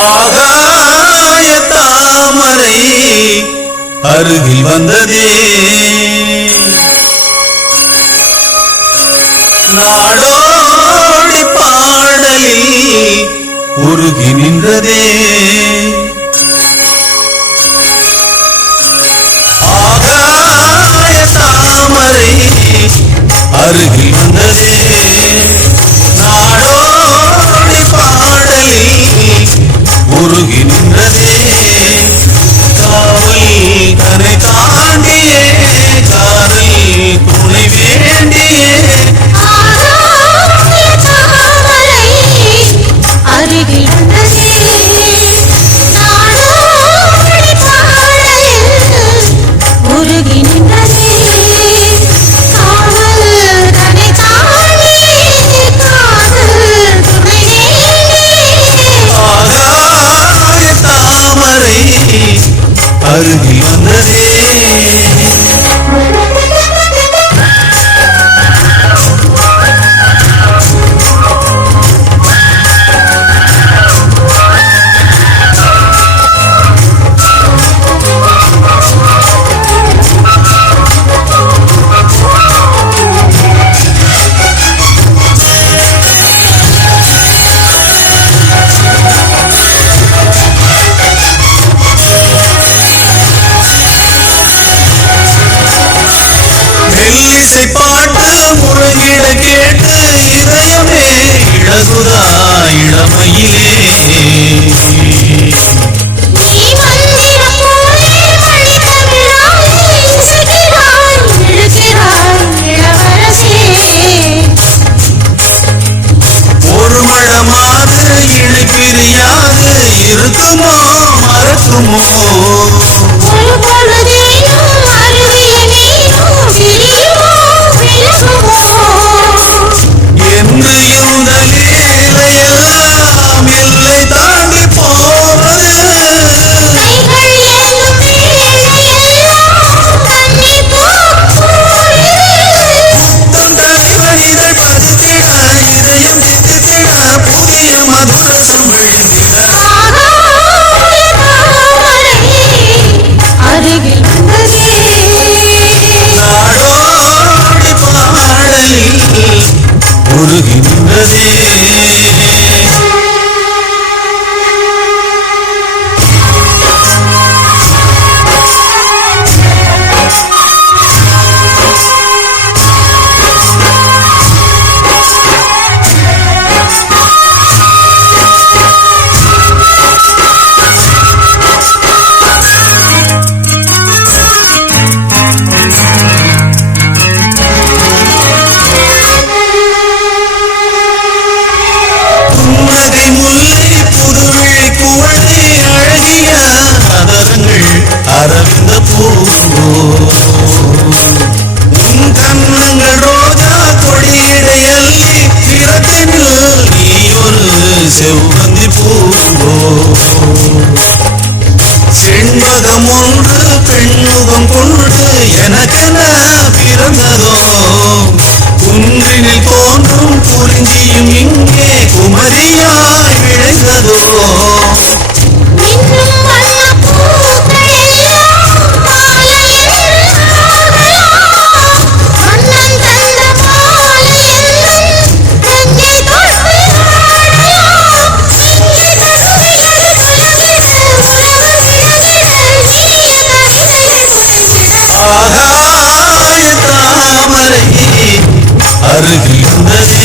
ஆகாய தாமரை அருகில் வந்ததே நாடோடி பாடலில் உருகி நின்றதே ஆகாய தாமரை அருகில் வந்ததே நாடோடி பாடலில் உருகி நின்றதே காவல் கரை தாண்டியே காதல் துணை வேண்டியே அருகில் வந்ததே நாடோடி பாடலில் உருகி நின்றதே காவல் கரை தாண்டியே காதல் துணை ஆகாய தாமரை அருகில் வந்ததே மெல்லிசை பாட்டு முழங்கிட கேட்டு இதயமே இழகுதா இளமையிலே நீ மந்திர போலே மணிதமிழாலே இசைக்கிறாய் இழுக்கிறாய் இளவரசே ஒரு மழமாது இணை பிரியாது இருக்குமோ மறக்குமோ ஒரு பொழுதேனும் அருவிய நீரும் விரியுமோ விலகுமோ என்று இந்த லீலையெல்லாம் எல்லை தாண்டி போவது கைகள் ஏந்தும் வேளையெல்லாம் கண்ணீர் போக்குது புத்தம் தலைவன் இதழ் பதித்திட இதயம் தித்தித்திட புதிய மதுரசம் விழுந்திட ஆகாய தாமரை அருகில் வந்ததே நாடோடி பாடலில் உருகி நின்றதே புன்னகை முல்லை புதுவிழி குவளை அழகிய அதரங்கள் அரவிந்த பூவோ உன் கண்ணங்கள் ரோஜா கொடியிடையல்லி பிறத்தினில் நீ ஒரு செவ்வந்தி பூவோ செண்பகம் ஒன்று பெண்முகம் கொண்டு எனக்கென பிறந்ததோ குன்றினில் தோன்றும் குறிஞ்சியும் இங்கே குமரியாய் விளைந்ததோ இன்னும் வண்ணப் பூக்கள் எல்லாம் மாலையில் ஆடலாம் மன்னன் தந்த மாலை எல்லாம் நெஞ்சை தொட்டு ஆடலாம் இங்கே தருவியது பலவிட உலகம் விளங்கிட இனிய கவிதைகள் உடைந்திட ஆகாய தாமரை அருகில் வந்ததே